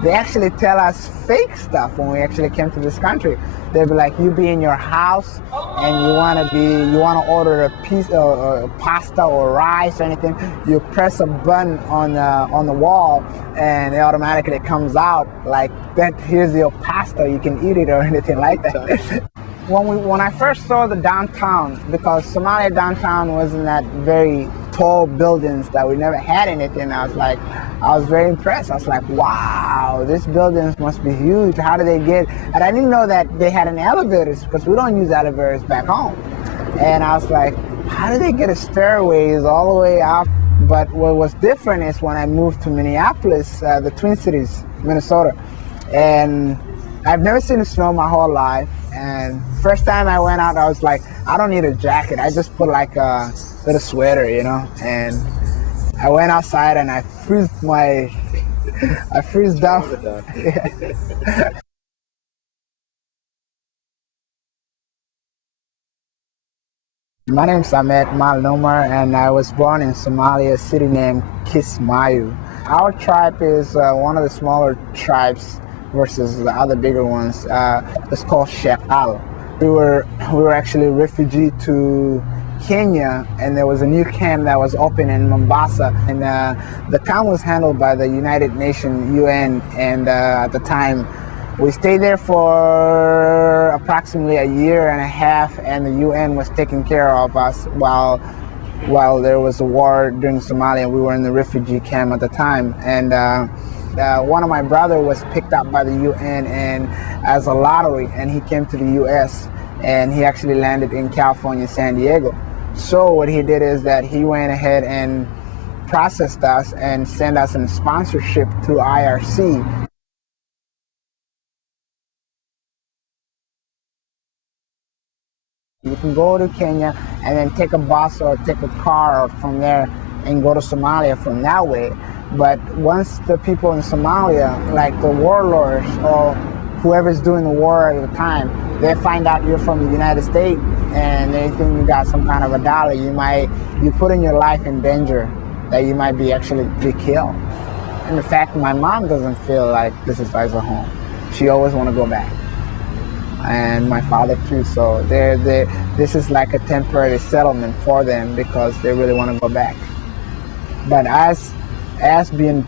They actually tell us fake stuff when we actually came to this country. They'll be like, you be in your house and you want to order a piece of pasta or rice or anything. You press a button on the wall and it automatically comes out like that. Here's your pasta. You can eat it or anything like that. When I first saw the downtown, because Somalia downtown wasn't that very tall buildings, that we never had anything, I was very impressed. I was like, wow, these buildings must be huge. How do they get? And I didn't know that they had an elevators, because we don't use elevators back home. And I was like, how do they get a stairways all the way up? But what was different is when I moved to Minneapolis, the Twin Cities, Minnesota, and I've never seen snow my whole life. And first time I went out, I was like, I don't need a jacket. I just put like a little sweater, you know. And I went outside and I freeze down. Yeah. My name is Ahmed Malnomar, and I was born in Somalia, a city named Kismayu. Our tribe is one of the smaller tribes versus the other bigger ones. It's called Shekal. We were actually refugee to Kenya, and there was a new camp that was open in Mombasa, and the camp was handled by the United Nations, UN, and at the time we stayed there for approximately a year and a half, and the UN was taking care of us while there was a war during Somalia. We were in the refugee camp at the time, and one of my brother was picked up by the UN and as a lottery, and he came to the US, and he actually landed in California, San Diego. So what he did is that he went ahead and processed us and sent us a sponsorship through IRC. You can go to Kenya and then take a bus or take a car from there and go to Somalia from that way. But once the people in Somalia, like the warlords or whoever's doing the war at the time, they find out you're from the United States and they think you got some kind of a dollar, you put in your life in danger that you might be killed. And in fact, my mom doesn't feel like this is as a home. She always want to go back. And my father too, so this is like a temporary settlement for them because they really want to go back. But as being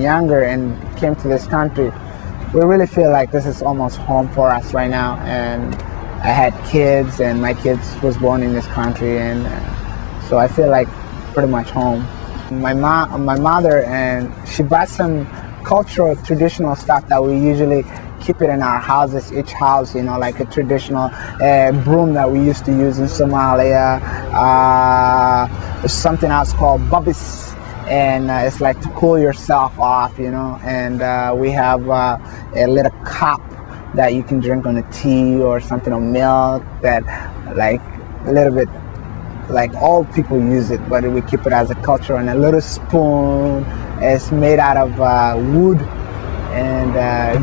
younger and came to this country, we really feel like this is almost home for us right now. And I had kids, and my kids was born in this country, and so I feel like pretty much home. My mother, and she brought some cultural, traditional stuff that we usually keep it in our houses, each house, you know, like a traditional broom that we used to use in Somalia. There's something else called bubis, and it's like to cool yourself off, you know. And we have a little cup that you can drink on a tea or something, or milk, that like a little bit like old people use it, but we keep it as a culture. And a little spoon is made out of wood. And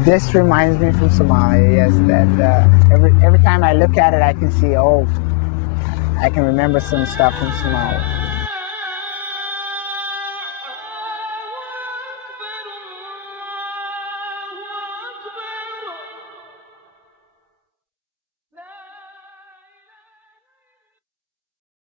this reminds me from Somalia, yes, that every time I look at it, I can see, oh, I can remember some stuff from Somalia.